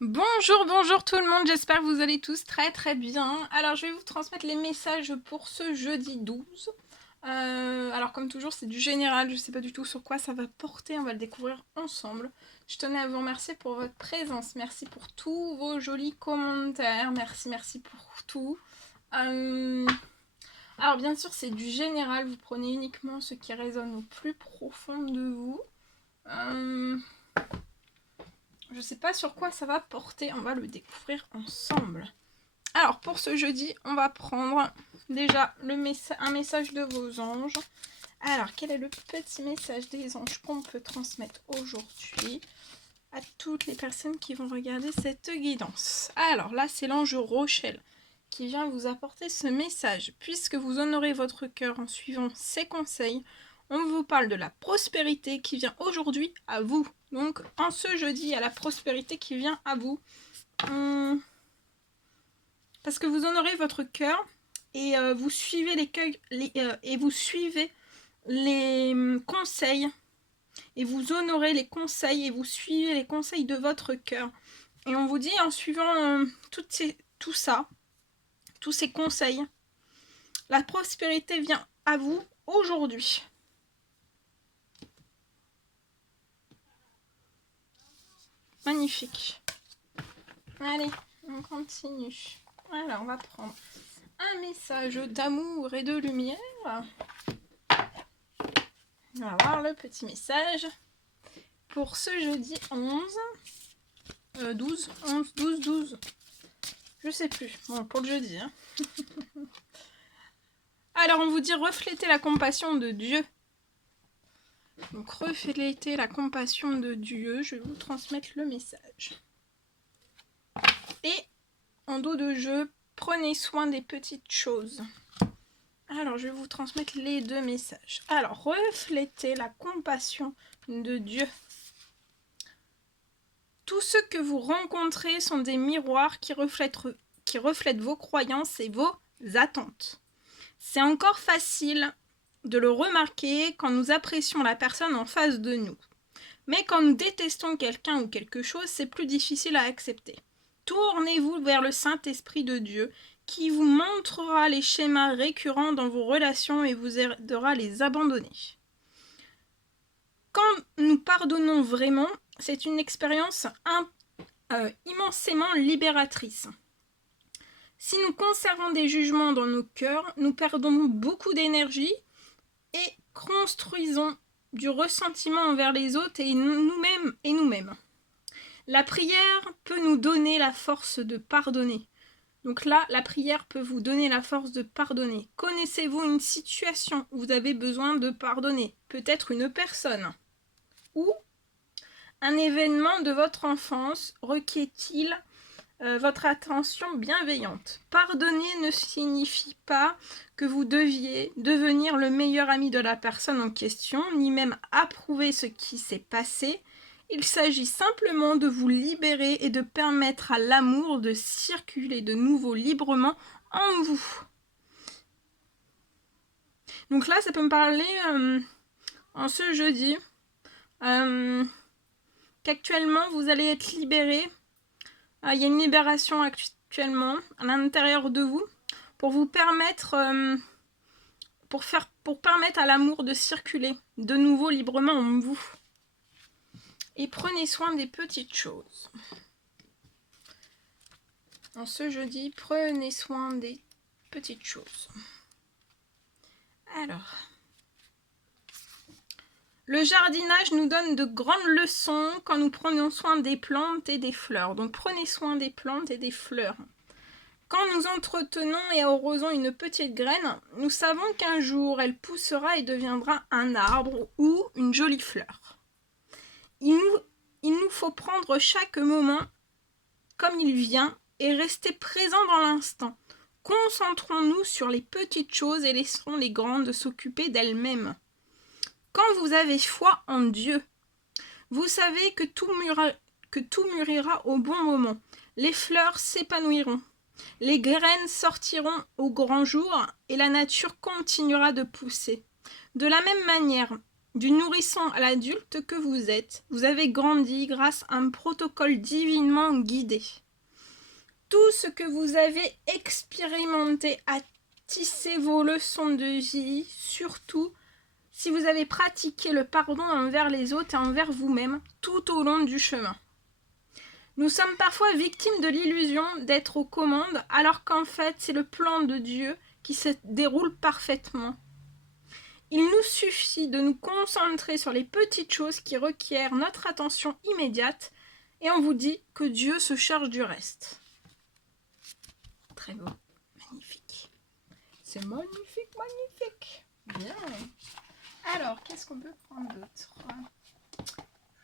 Bonjour tout le monde, j'espère que vous allez tous très bien. Alors je vais vous transmettre les messages pour ce jeudi 12. Alors comme toujours c'est du général, je sais pas du tout sur quoi ça va porter, on va le découvrir ensemble. Je tenais à vous remercier pour votre présence, merci pour tous vos jolis commentaires, merci pour tout. Alors bien sûr c'est du général, vous prenez uniquement ce qui résonne au plus profond de vous. Je sais pas sur quoi ça va porter, on va le découvrir ensemble. Alors pour ce jeudi, on va prendre déjà un message de vos anges. Alors quel est le petit message des anges qu'on peut transmettre aujourd'hui à toutes les personnes qui vont regarder cette guidance? Alors là c'est l'ange Rochelle qui vient vous apporter ce message. Puisque vous honorez votre cœur en suivant ses conseils, on vous parle de la prospérité qui vient aujourd'hui à vous. Donc en ce jeudi, il y a la prospérité qui vient à vous. Parce que vous honorez votre cœur et vous suivez les conseils. Et vous honorez les conseils et vous suivez les conseils de votre cœur. Et on vous dit en suivant tout ça, tous ces conseils, la prospérité vient à vous aujourd'hui. Magnifique. Allez, on continue. Alors, on va prendre un message d'amour et de lumière. On va voir le petit message pour ce jeudi 12. Je sais plus. Bon, pour le jeudi. Hein. Alors, on vous dit refléter la compassion de Dieu. Donc, refléter la compassion de Dieu. Je vais vous transmettre le message. Et, en dos de jeu, prenez soin des petites choses. Alors, je vais vous transmettre les deux messages. Alors, refléter la compassion de Dieu. Tous ceux que vous rencontrez sont des miroirs qui reflètent vos croyances et vos attentes. C'est encore facile de le remarquer quand nous apprécions la personne en face de nous. Mais quand nous détestons quelqu'un ou quelque chose, c'est plus difficile à accepter. Tournez-vous vers le Saint-Esprit de Dieu qui vous montrera les schémas récurrents dans vos relations et vous aidera à les abandonner. Quand nous pardonnons vraiment, c'est une expérience immensément libératrice. Si nous conservons des jugements dans nos cœurs, nous perdons beaucoup d'énergie et construisons du ressentiment envers les autres et nous-mêmes. La prière peut nous donner la force de pardonner. Donc là, la prière peut vous donner la force de pardonner. Connaissez-vous une situation où vous avez besoin de pardonner? Peut-être une personne ou un événement de votre enfance requiert-il votre attention bienveillante? Pardonner ne signifie pas que vous deviez devenir le meilleur ami de la personne en question, ni même approuver ce qui s'est passé. Il s'agit simplement de vous libérer et de permettre à l'amour de circuler de nouveau librement en vous. Donc là, ça peut me parler en ce jeudi qu'actuellement, vous allez être libéré. Il y a une libération actuellement à l'intérieur de vous pour vous permettre pour permettre à l'amour de circuler de nouveau librement en vous. Et prenez soin des petites choses. En ce jeudi, prenez soin des petites choses. Alors, le jardinage nous donne de grandes leçons quand nous prenons soin des plantes et des fleurs. Donc prenez soin des plantes et des fleurs. Quand nous entretenons et arrosons une petite graine, nous savons qu'un jour elle poussera et deviendra un arbre ou une jolie fleur. Il nous faut prendre chaque moment comme il vient et rester présent dans l'instant. Concentrons-nous sur les petites choses et laisserons les grandes s'occuper d'elles-mêmes. Quand vous avez foi en Dieu, vous savez que tout mûrira au bon moment. Les fleurs s'épanouiront. Les graines sortiront au grand jour et la nature continuera de pousser. De la même manière, Du nourrisson à l'adulte que vous êtes, vous avez grandi grâce à un protocole divinement guidé. Tout ce que vous avez expérimenté a tissé vos leçons de vie, surtout si vous avez pratiqué le pardon envers les autres et envers vous-même tout au long du chemin. Nous sommes parfois victimes de l'illusion d'être aux commandes, alors qu'en fait, c'est le plan de Dieu qui se déroule parfaitement. Il nous suffit de nous concentrer sur les petites choses qui requièrent notre attention immédiate, et on vous dit que Dieu se charge du reste. Très beau, magnifique. C'est magnifique, magnifique. Bien. Alors, qu'est-ce qu'on peut prendre d'autre?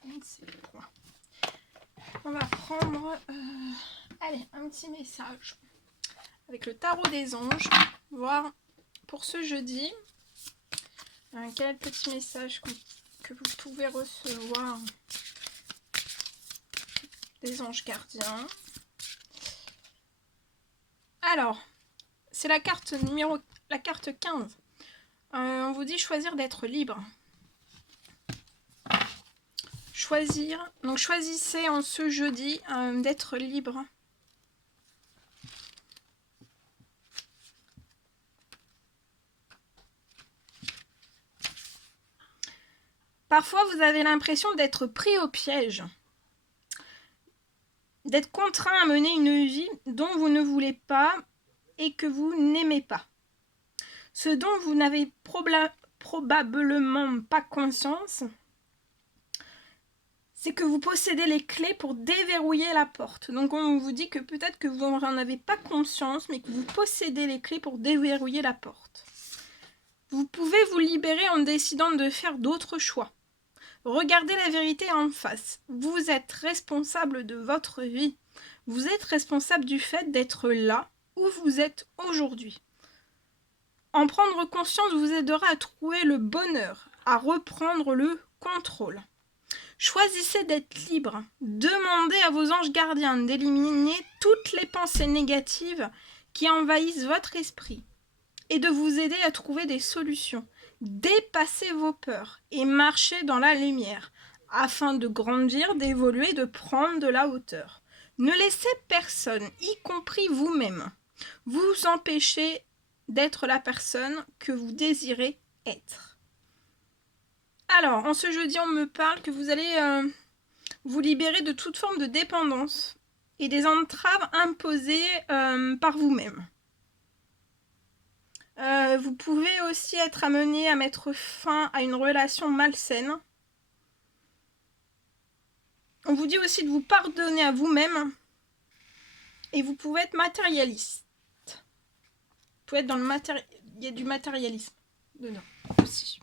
Je ne sais pas. On va prendre allez, un petit message avec le tarot des anges, voir pour ce jeudi quel est le petit message que vous pouvez recevoir des anges gardiens. Alors, c'est la carte 15. On vous dit choisir d'être libre. Choisir, donc choisissez en ce jeudi d'être libre. Parfois, vous avez l'impression d'être pris au piège, d'être contraint à mener une vie dont vous ne voulez pas et que vous n'aimez pas. Ce dont vous n'avez probablement pas conscience, c'est que vous possédez les clés pour déverrouiller la porte. Donc on vous dit que peut-être que vous n'en avez pas conscience, mais que vous possédez les clés pour déverrouiller la porte. Vous pouvez vous libérer en décidant de faire d'autres choix. Regardez la vérité en face. Vous êtes responsable de votre vie. Vous êtes responsable du fait d'être là où vous êtes aujourd'hui. En prendre conscience vous aidera à trouver le bonheur, à reprendre le contrôle. Choisissez d'être libre. Demandez à vos anges gardiens d'éliminer toutes les pensées négatives qui envahissent votre esprit et de vous aider à trouver des solutions. Dépassez vos peurs et marchez dans la lumière afin de grandir, d'évoluer, de prendre de la hauteur. Ne laissez personne, y compris vous-même, vous empêcher d'être la personne que vous désirez être. Alors, en ce jeudi, on me parle que vous allez vous libérer de toute forme de dépendance et des entraves imposées par vous-même. Vous pouvez aussi être amené à mettre fin à une relation malsaine. On vous dit aussi de vous pardonner à vous-même et vous pouvez être matérialiste. Vous pouvez être dans le il y a du matérialisme dedans aussi.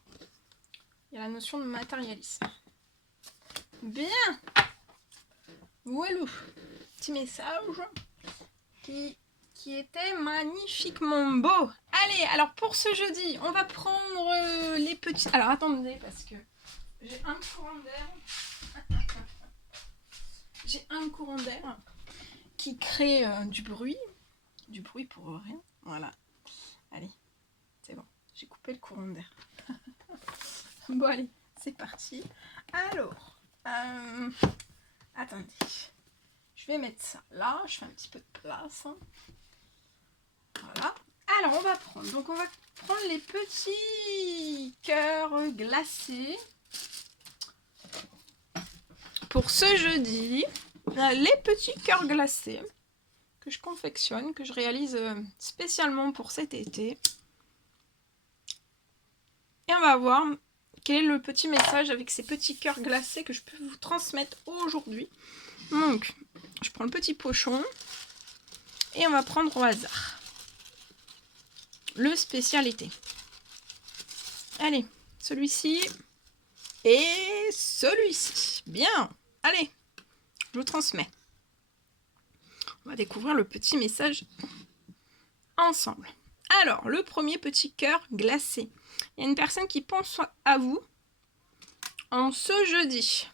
Il y a la notion de matérialisme. Bien. Voilà. Petit message qui était magnifiquement beau. Allez, alors pour ce jeudi, on va prendre les petits... Alors attendez, parce que j'ai un courant d'air. J'ai un courant d'air qui crée du bruit. Du bruit pour rien. Voilà. Allez, c'est bon. J'ai coupé le courant d'air. Bon, allez, c'est parti. Alors, attendez. Je vais mettre ça là. Je fais un petit peu de place. Voilà. Alors, on va prendre. Donc, on va prendre les petits cœurs glacés. Pour ce jeudi, les petits cœurs glacés que je confectionne, que je réalise spécialement pour cet été. Et on va voir quel est le petit message avec ces petits cœurs glacés que je peux vous transmettre aujourd'hui. Donc, je prends le petit pochon et on va prendre au hasard le spécial été. Allez, celui-ci et celui-ci. Bien, allez, je vous transmets. On va découvrir le petit message ensemble. Alors, le premier petit cœur glacé. Il y a une personne qui pense à vous en ce jeudi.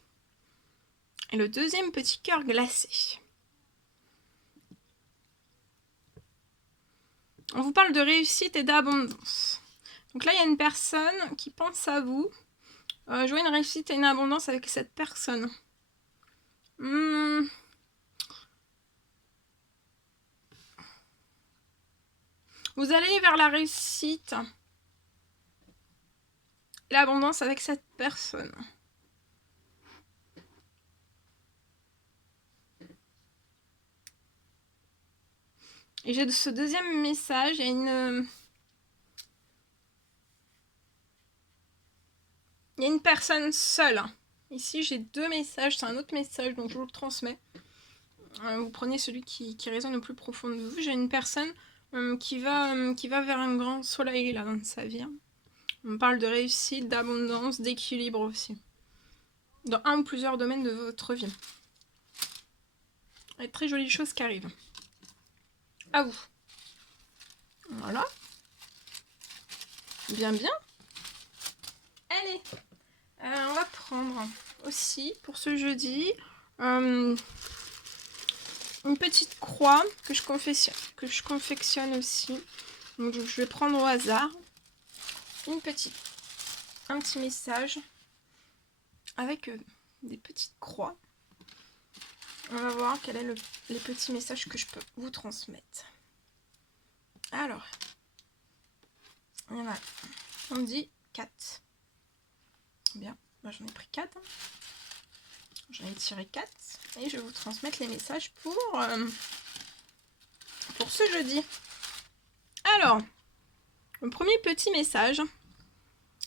Et le deuxième petit cœur glacé. On vous parle de réussite et d'abondance. Donc là, il y a une personne qui pense à vous Jouer une réussite et une abondance avec cette personne. Vous allez vers la réussite et l'abondance avec cette personne. Et j'ai ce deuxième message, il y a une personne seule. Ici, j'ai 2 messages, c'est un autre message, donc je vous le transmets. Vous prenez celui qui résonne le plus profond de vous. J'ai une personne qui va vers un grand soleil là dans sa vie. On parle de réussite, d'abondance, d'équilibre aussi. Dans un ou plusieurs domaines de votre vie. Il y a de très jolies choses qui arrivent. À vous. Voilà. Bien, bien. Allez. On va prendre aussi pour ce jeudi une petite croix que je confectionne aussi. Donc je vais prendre au hasard un petit message avec des petites croix. On va voir quel est les petits messages que je peux vous transmettre. Alors, il y en a, on me dit 4. Bien, moi j'en ai pris 4. J'en ai tiré 4 et je vais vous transmettre les messages pour ce jeudi. Alors, le premier petit message,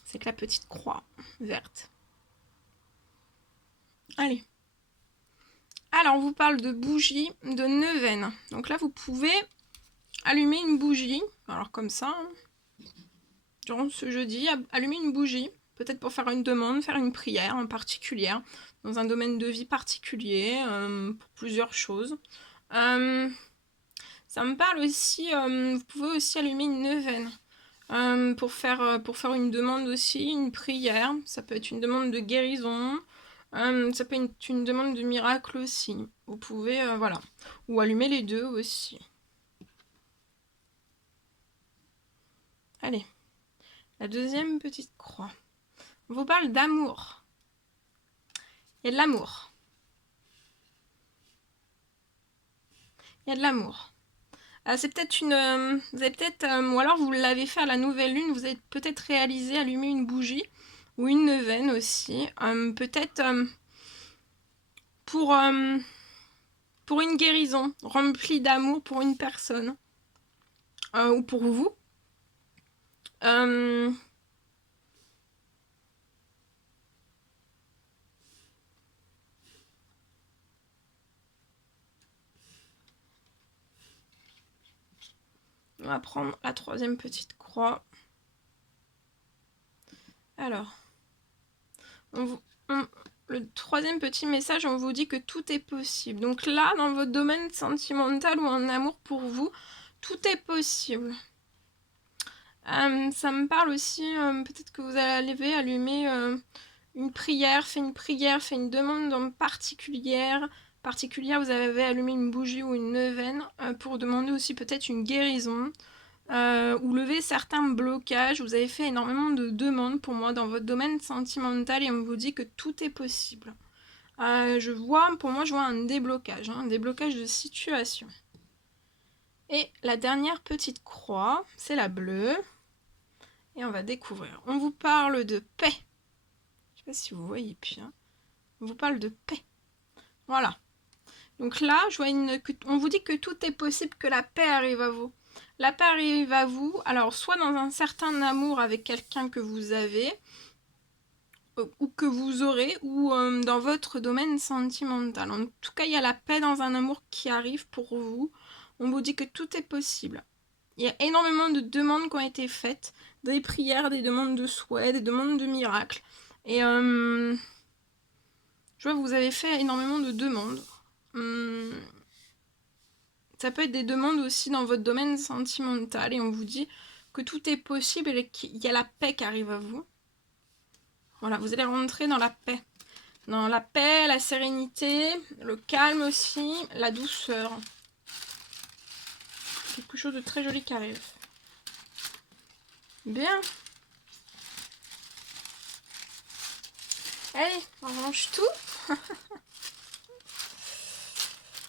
c'est que la petite croix verte. Allez. Alors, on vous parle de bougie de neuvaine. Donc là, vous pouvez allumer une bougie. Alors comme ça, durant ce jeudi, allumer une bougie. Peut-être pour faire une demande, faire une prière en particulier, dans un domaine de vie particulier, pour plusieurs choses. Ça me parle aussi, vous pouvez aussi allumer une neuvaine. Pour faire une demande aussi, une prière. Ça peut être une demande de guérison. Ça peut être une demande de miracle aussi. Vous pouvez, voilà. Ou allumer les deux aussi. Allez. La deuxième petite croix. On vous parle d'amour. Il y a de l'amour. Il y a de l'amour. C'est peut-être une... vous avez peut-être... ou alors vous l'avez fait à la nouvelle lune. Vous avez peut-être réalisé allumer une bougie. Ou une neuvaine aussi. Peut-être... pour une guérison, remplie d'amour pour une personne, ou pour vous. On va prendre la troisième petite croix. Alors, le troisième petit message, on vous dit que tout est possible. Donc là, dans votre domaine sentimental ou en amour pour vous, tout est possible. Ça me parle aussi, peut-être que vous allez allumer une prière, fait une demande en particulière, vous avez allumé une bougie ou une neuvaine pour demander aussi peut-être une guérison ou lever certains blocages. Vous avez fait énormément de demandes pour moi dans votre domaine sentimental et on vous dit que tout est possible. Je vois un déblocage, un déblocage de situation. Et la dernière petite croix, c'est la bleue. Et on va découvrir. On vous parle de paix. Je sais pas si vous voyez bien. On vous parle de paix. Voilà. Donc là, on vous dit que tout est possible, que la paix arrive à vous. La paix arrive à vous, alors soit dans un certain amour avec quelqu'un que vous avez, ou que vous aurez, ou dans votre domaine sentimental. En tout cas, il y a la paix dans un amour qui arrive pour vous. On vous dit que tout est possible. Il y a énormément de demandes qui ont été faites, des prières, des demandes de souhaits, des demandes de miracles. Et je vois que vous avez fait énormément de demandes. Ça peut être des demandes aussi dans votre domaine sentimental et on vous dit que tout est possible et qu'il y a la paix qui arrive à vous. Voilà, vous allez rentrer dans la paix. Dans la paix, la sérénité, le calme aussi, la douceur. Quelque chose de très joli qui arrive. Bien. Allez, on range tout.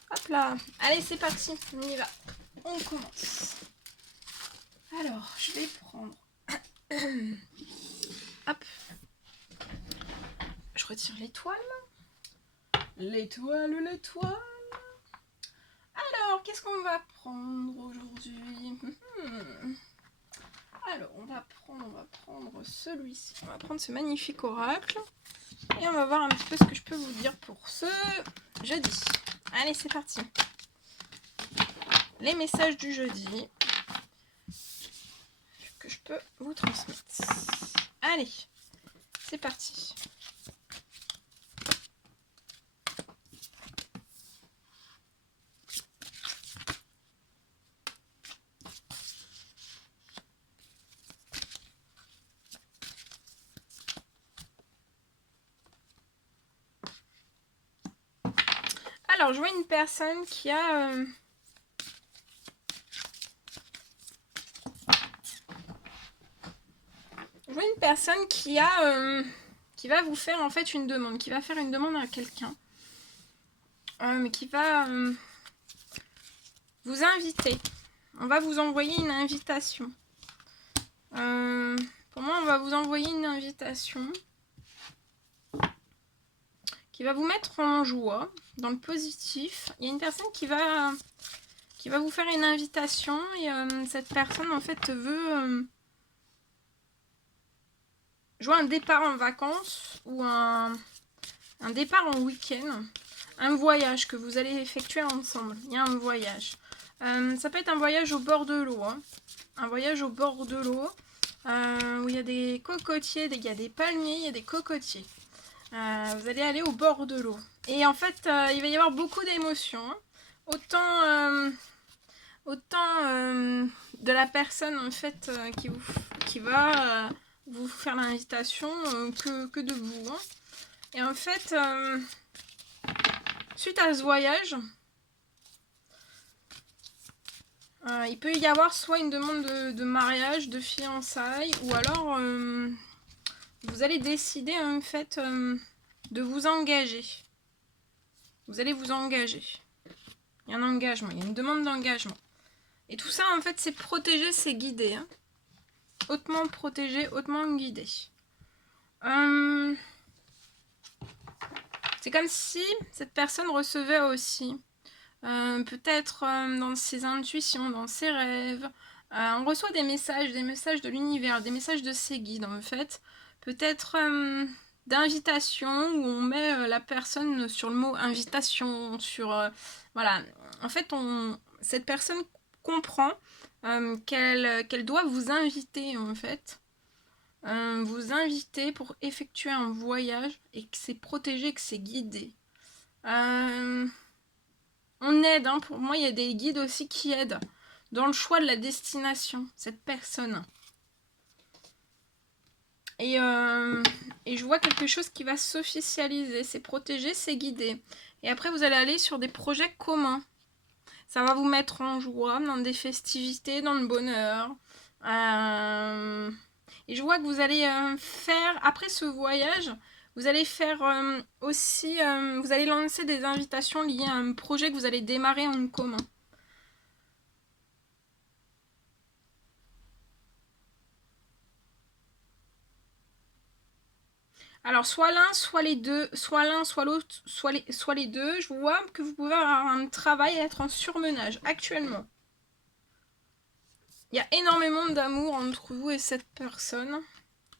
Hop là. Allez, c'est parti. On y va. On commence. Alors, je vais prendre... Hop. Je retire l'étoile. L'étoile. Alors, qu'est-ce qu'on va prendre aujourd'hui? Alors, on va prendre celui-ci. On va prendre ce magnifique oracle. Et on va voir un petit peu ce que je peux vous dire pour ce jeudi. Allez, c'est parti. Les messages du jeudi que je peux vous transmettre. Allez, c'est parti. Alors, je vois une personne qui a... Je vois une personne qui va vous faire en fait une demande, qui va faire une demande à quelqu'un. Mais qui va vous inviter. On va vous envoyer une invitation. Pour moi, on va vous envoyer une invitation qui va vous mettre en joie, dans le positif. Il y a une personne qui va vous faire une invitation et cette personne en fait veut jouer un départ en vacances ou un départ en week-end, un voyage que vous allez effectuer ensemble. Il y a un voyage. Ça peut être un voyage au bord de l'eau. Hein. Un voyage au bord de l'eau où il y a des cocotiers, il y a des palmiers, il y a des cocotiers. Vous allez aller au bord de l'eau. Et en fait, il va y avoir beaucoup d'émotions. Hein. Autant de la personne en fait qui va vous faire l'invitation que de vous. Hein. Et en fait, suite à ce voyage, il peut y avoir soit une demande de mariage, de fiançailles, ou alors vous allez décider en fait de vous engager. Vous allez vous engager. Il y a un engagement, il y a une demande d'engagement. Et tout ça en fait c'est protégé, c'est guidé. Hein. Hautement protégé, hautement guidé. C'est comme si cette personne recevait aussi, peut-être dans ses intuitions, dans ses rêves, on reçoit des messages de l'univers, des messages de ses guides en fait, peut-être d'invitation où on met la personne sur le mot invitation, sur voilà, en fait cette personne comprend qu'elle doit vous inviter en fait. Vous inviter pour effectuer un voyage et que c'est protégé, que c'est guidé. On aide, hein, pour moi il y a des guides aussi qui aident dans le choix de la destination, cette personne. Et je vois quelque chose qui va s'officialiser, c'est protégé, c'est guidé. Et après vous allez aller sur des projets communs. Ça va vous mettre en joie, dans des festivités, dans le bonheur. Et je vois que vous allez faire, après ce voyage, vous allez faire aussi, vous allez lancer des invitations liées à un projet que vous allez démarrer en commun. Alors, soit l'un, soit les deux, soit l'un, soit l'autre, soit les deux. Je vois que vous pouvez avoir un travail et être en surmenage actuellement. Il y a énormément d'amour entre vous et cette personne.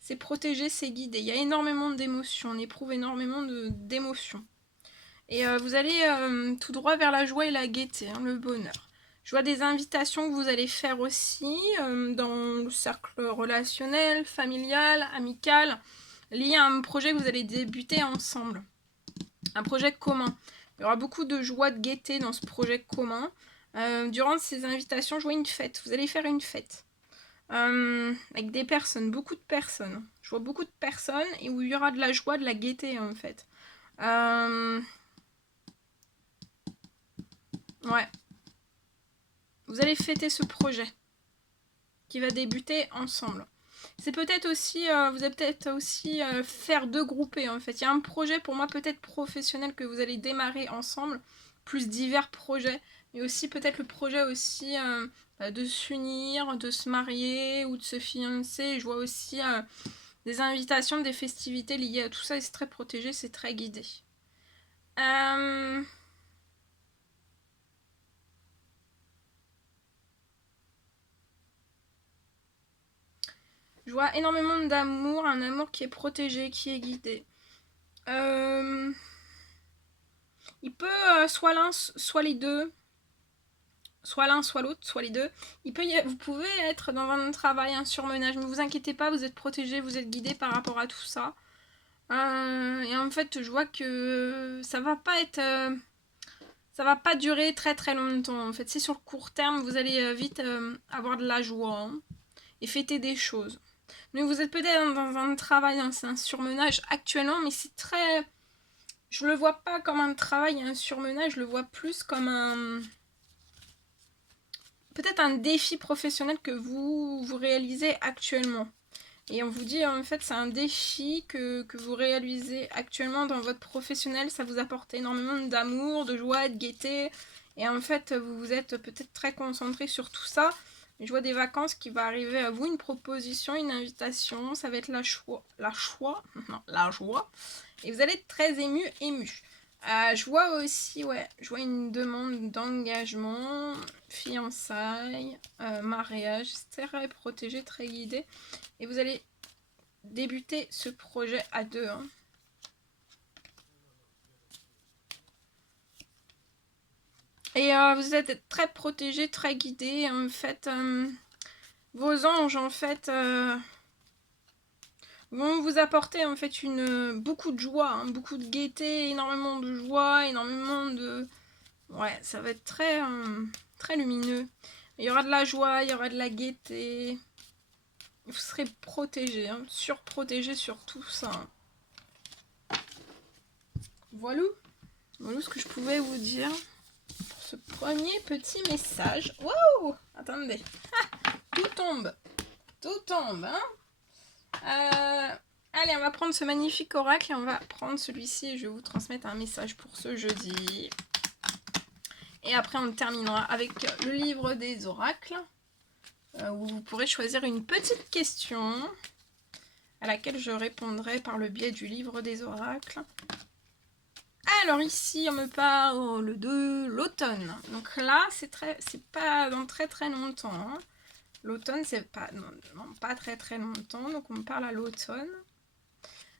C'est protégé, c'est guidé. Il y a énormément d'émotions. On éprouve énormément d'émotions. Et vous allez tout droit vers la joie et la gaieté, hein, le bonheur. Je vois des invitations que vous allez faire aussi dans le cercle relationnel, familial, amical, lié à un projet que vous allez débuter ensemble. Un projet commun. Il y aura beaucoup de joie, de gaieté dans ce projet commun. Durant ces invitations, je vois une fête. Vous allez faire une fête. Avec des personnes, beaucoup de personnes. Je vois beaucoup de personnes et où il y aura de la joie, de la gaieté en fait. Ouais. Vous allez fêter ce projet qui va débuter ensemble. C'est peut-être aussi, vous allez peut-être aussi faire deux groupés en fait. Il y a un projet pour moi peut-être professionnel que vous allez démarrer ensemble, plus divers projets, mais aussi peut-être le projet aussi de s'unir, de se marier ou de se fiancer. Je vois aussi des invitations, des festivités liées à tout ça et c'est très protégé, c'est très guidé. Je vois énormément d'amour, un amour qui est protégé, qui est guidé. Il peut soit l'un, soit les deux, soit l'un, soit l'autre, soit les deux. Vous pouvez être dans un travail, un surmenage, mais vous inquiétez pas, vous êtes protégé, vous êtes guidé par rapport à tout ça. Et en fait, je vois que ça va pas être, ça va pas durer très très longtemps. En fait, c'est sur le court terme, vous allez vite avoir de la joie hein, et fêter des choses. Donc vous êtes peut-être dans un travail, dans un surmenage actuellement, mais c'est très, je le vois pas comme un travail, un surmenage, je le vois plus comme un peut-être un défi professionnel que vous réalisez actuellement. Et on vous dit en fait c'est un défi que vous réalisez actuellement dans votre professionnel, ça vous apporte énormément d'amour, de joie, de gaieté. Et en fait vous êtes peut-être très concentré sur tout ça. Je vois des vacances qui vont arriver à vous, une proposition, une invitation, ça va être la joie. Et vous allez être très ému. Je vois aussi, je vois une demande d'engagement, fiançailles, mariage, c'est très protégé, très guidé. Et vous allez débuter ce projet à deux. Hein. Et vous êtes très protégé, très guidé. En fait, vos anges, en fait, vont vous apporter en fait beaucoup de joie, hein, beaucoup de gaieté, énormément de joie, énormément de... Ouais, ça va être très, très lumineux. Il y aura de la joie, il y aura de la gaieté. Vous serez protégé, hein, surprotégé sur tout ça. Hein. Voilà. Voilà ce que je pouvais vous dire pour ce premier petit message. Waouh! Attendez. Ah, tout tombe. Tout tombe, hein? Allez, on va prendre ce magnifique oracle et on va prendre celui-ci. Je vais vous transmettre un message pour ce jeudi. Et après, on terminera avec le livre des oracles, où vous pourrez choisir une petite question à laquelle je répondrai par le biais du livre des oracles. Alors ici, on me parle de l'automne. Donc là, c'est pas dans très très longtemps. Hein. L'automne, c'est pas, non, pas très très longtemps. Donc on me parle à l'automne.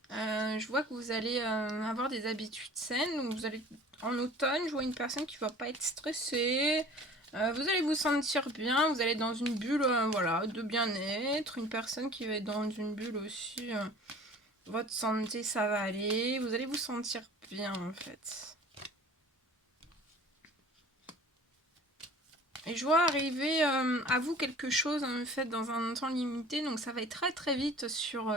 Je vois que vous allez avoir des habitudes saines. Donc vous allez, en automne, je vois une personne qui va pas être stressée. Vous allez vous sentir bien. Vous allez être dans une bulle voilà, de bien-être. Une personne qui va être dans une bulle aussi. Votre santé, ça va aller. Vous allez vous sentir bien en fait. Et je vois arriver à vous quelque chose en fait dans un temps limité. Donc ça va être très très vite sur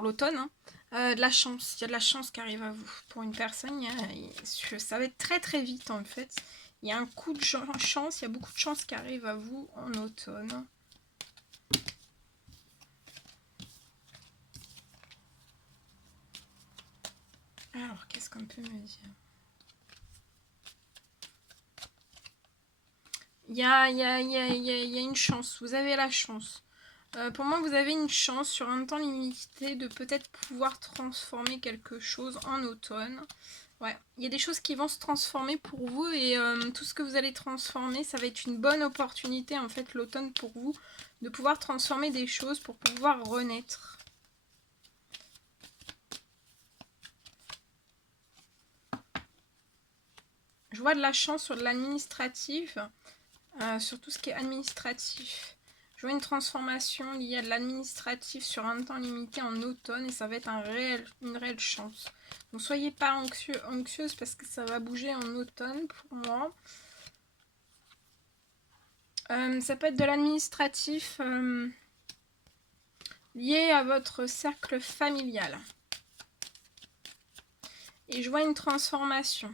l'automne. Hein. De la chance. Il y a de la chance qui arrive à vous. Pour une personne, ça va être très très vite en fait. Il y a un coup de chance. Il y a beaucoup de chance qui arrive à vous en automne. Alors, qu'est-ce qu'on peut me dire? Il y a une chance. Vous avez la chance. Pour moi, vous avez une chance sur un temps limité de peut-être pouvoir transformer quelque chose en automne. Ouais, il y a des choses qui vont se transformer pour vous et tout ce que vous allez transformer, ça va être une bonne opportunité en fait l'automne pour vous de pouvoir transformer des choses pour pouvoir renaître. Je vois de la chance sur de l'administratif, sur tout ce qui est administratif. Je vois une transformation liée à de l'administratif sur un temps limité en automne et ça va être une réelle chance. Donc soyez pas anxieuse parce que ça va bouger en automne pour moi. Ça peut être de l'administratif lié à votre cercle familial. Et je vois une transformation.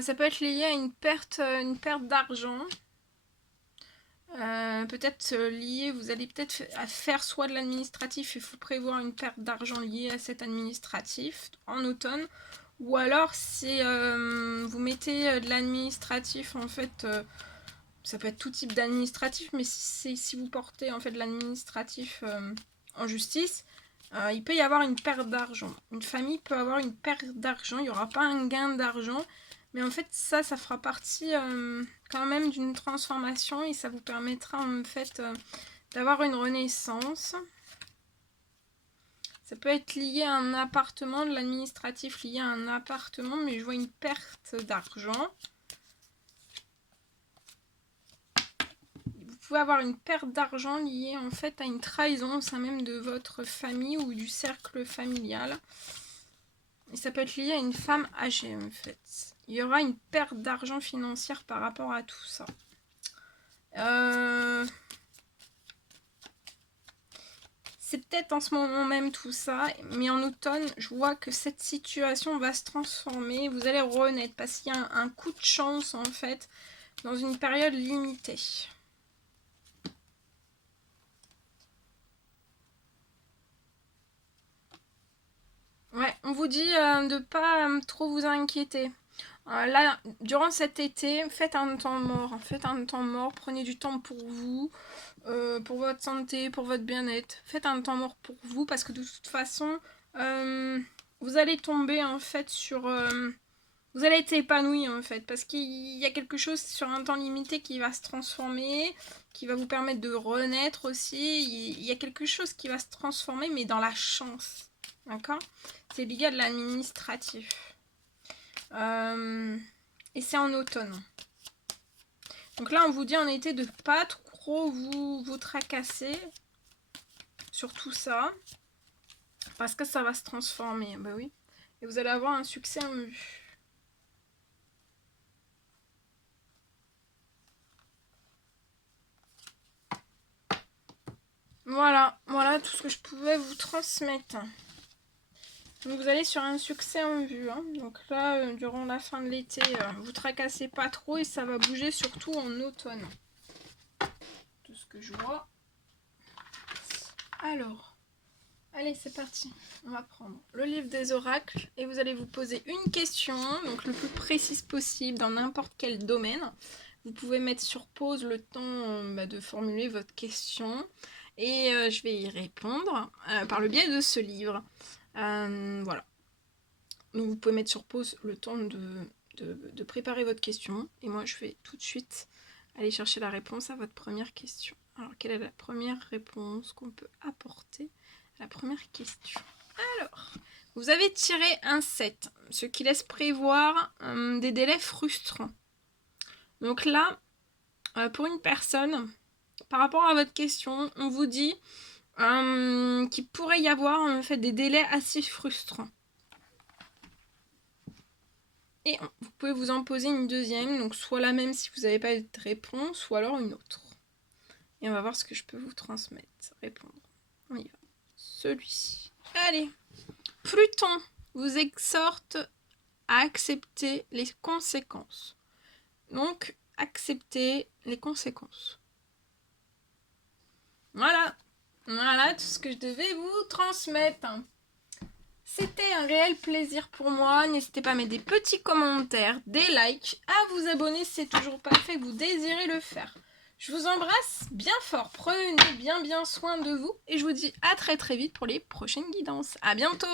Ça peut être lié à une perte d'argent. Peut-être lié, vous allez peut-être faire soit de l'administratif, il faut prévoir une perte d'argent liée à cet administratif en automne. Ou alors si vous mettez de l'administratif, en fait, ça peut être tout type d'administratif, mais si vous portez en fait de l'administratif en justice, il peut y avoir une perte d'argent. Une famille peut avoir une perte d'argent, il n'y aura pas un gain d'argent, mais en fait ça fera partie quand même d'une transformation et ça vous permettra en fait d'avoir une renaissance. Ça peut être lié à un appartement, de l'administratif lié à un appartement, mais je vois une perte d'argent. Vous pouvez avoir une perte d'argent liée en fait à une trahison au sein même de votre famille ou du cercle familial. Et ça peut être lié à une femme âgée en fait. Il y aura une perte d'argent financière par rapport à tout ça. C'est peut-être en ce moment même tout ça, mais en automne, je vois que cette situation va se transformer. Vous allez renaître parce qu'il y a un coup de chance en fait dans une période limitée. Ouais, on vous dit de pas trop vous inquiéter. Là, durant cet été, faites un temps mort. Faites un temps mort, prenez du temps pour vous, pour votre santé, pour votre bien-être. Faites un temps mort pour vous parce que de toute façon, vous allez tomber en fait sur... vous allez être épanoui en fait parce qu'il y a quelque chose sur un temps limité qui va se transformer, qui va vous permettre de renaître aussi. Il y a quelque chose qui va se transformer mais dans la chance. D'accord? C'est lié à de l'administratif. Et c'est en automne. Donc là, on vous dit en été de pas trop vous tracasser sur tout ça. Parce que ça va se transformer. Bah oui. Et vous allez avoir un succès en vue. Voilà tout ce que je pouvais vous transmettre. Donc vous allez sur un succès en vue. Hein. Donc là, durant la fin de l'été, vous tracassez pas trop et ça va bouger surtout en automne. Tout ce que je vois. Alors, allez, c'est parti. On va prendre le livre des oracles et vous allez vous poser une question, donc le plus précise possible dans n'importe quel domaine. Vous pouvez mettre sur pause le temps de formuler votre question et je vais y répondre par le biais de ce livre. Voilà. Donc vous pouvez mettre sur pause le temps de préparer votre question et moi je vais tout de suite aller chercher la réponse à votre première question. Alors quelle est la première réponse qu'on peut apporter à la première question? Alors, vous avez tiré un 7, ce qui laisse prévoir des délais frustrants. Donc là, pour une personne, par rapport à votre question, on vous dit qu'il pourrait y avoir en fait des délais assez frustrants. Et vous pouvez vous en poser une deuxième, donc soit la même si vous n'avez pas de réponse, ou alors une autre. Et on va voir ce que je peux vous transmettre, répondre. On y va. Celui-ci. Allez. Pluton vous exhorte à accepter les conséquences. Donc, accepter les conséquences. Voilà tout ce que je devais vous transmettre. C'était un réel plaisir pour moi. N'hésitez pas à mettre des petits commentaires, des likes, à vous abonner si c'est toujours pas fait, que vous désirez le faire. Je vous embrasse bien fort. Prenez bien soin de vous et je vous dis à très vite pour les prochaines guidances. À bientôt!